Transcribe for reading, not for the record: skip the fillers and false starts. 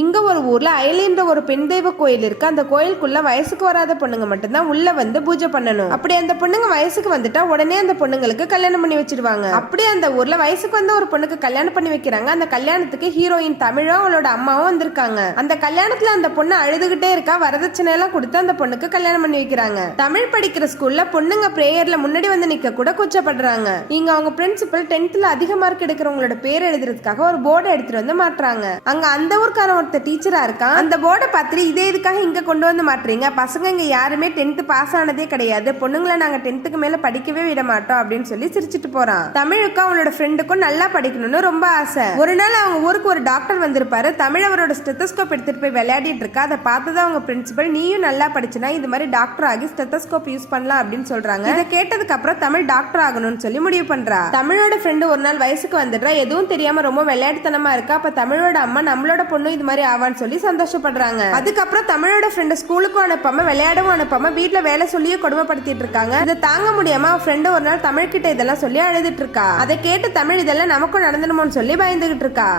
இங்க ஒரு ஊர்ல அயலின்ற ஒரு பெண் தெய்வ கோயில் இருக்கு. அந்த கோயிலுக்குள்ள வயசுக்கு வராத பொண்ணுங்க மட்டும்தான் உள்ள வந்து பூஜை பண்ணணும். அப்படி அந்த பொண்ணுங்க வயசுக்கு வந்துட்டா உடனே அந்த பொண்ணுங்களுக்கு கல்யாணம் பண்ணி வச்சிருவாங்க. அப்படியே அந்த ஊர்ல வயசுக்கு வந்த ஒரு பொண்ணுக்கு கல்யாணம் பண்ணி வைக்கிறாங்க. அந்த கல்யாணத்துக்கு ஹீரோயின் தமிழும் அவளோட அம்மாவும் வந்திருக்காங்க. அந்த கல்யாணத்துல அந்த பொண்ணு அழுதுகிட்டே இருக்கா. வரதட்சணை எல்லாம் கொடுத்து அந்த பொண்ணுக்கு கல்யாணம் பண்ணி வைக்கிறாங்க. தமிழ் படிக்கிற ஸ்கூல்ல பொண்ணுங்க பிரேயர்ல முன்னாடி வந்து நிக்க கூட கூச்சப்படுறாங்க. இங்க அவங்க பிரின்சிபல் 10th அதிக மார்க் எடுக்கிறவங்களோட பேர் எழுதுறதுக்காக ஒரு போர்டு எடுத்துட்டு வந்து மாட்டுறாங்க. அங்க அந்த ஊருக்கான ஒருத்த டீச்சரா இருக்கான். அந்த போர்டை பார்த்துட்டு இதே இதுக்காக இங்க கொண்டு வந்து மாட்டுறீங்க, பசங்க இங்க யாருமே 10th பாஸ் ஆனதே கிடையாது, பொண்ணுங்களை நாங்க 10th மேல படிக்கவே விட மாட்டோம் அப்படின்னு சொல்லி சிரிச்சிட்டு போறான். தமிழுக்கும் அவனோட ஃப்ரெண்டுக்கும் நல்லா படிக்கணும்னு ரொம்ப ஆசை. ஒரு நாள் அவங்க ஊருக்கு ஒரு டாக்டர் வந்திருப்பாரு. தமிழ் அவரோட ஸ்டெத்தஸ்கோப் எடுத்துட்டு போய் விளையாடிட்டு இருக்கா. அதை பார்த்ததான் அவங்க பிரின்சிபல், நீயும் நல்லா படிச்சுனா இது மாதிரி டாக்டர் ஆகி ஸ்டெத்தஸ்கோப் யூஸ் பண்ணலாம் அப்படின்னு சொல்றாங்க. இதை கேட்டதுக்கு அப்புறம் தமிழ் டாக்டர் ஆகணும்னு சொல்லி முடிவு பண்றா. தமிழோட ஃப்ரெண்டு ஒரு நாள் வயசுக்கு வந்துடுறா. எதுவும் தெரியாம ரொம்ப விளையாட்டுத்தனமா இருக்கா. அப்ப தமிழோட அம்மா நம்மளோட பொண்ணு இது மாதிரி ஆவான்னு சொல்லி சந்தோஷப்படுறாங்க. அதுக்கப்புறம் தமிழோட ஃப்ரெண்ட் ஸ்கூலுக்கும் அனுப்பாம விளையாடவும் அனுப்பாம வீட்டுல வேலை சொல்லியே கொடுமைப்படுத்திட்டு இருக்காங்க. இதை தாங்க முடியாம ஃப்ரெண்டு ஒரு நாள் தமிழ் கிட்ட இதெல்லாம் சொல்லி அழுதுட்டு இருக்கா. அதை கேட்டு தமிழ் இதெல்லாம் நமக்கும் நடந்துடுமோன்னு சொல்லி பயந்துகிட்டு இருக்கா.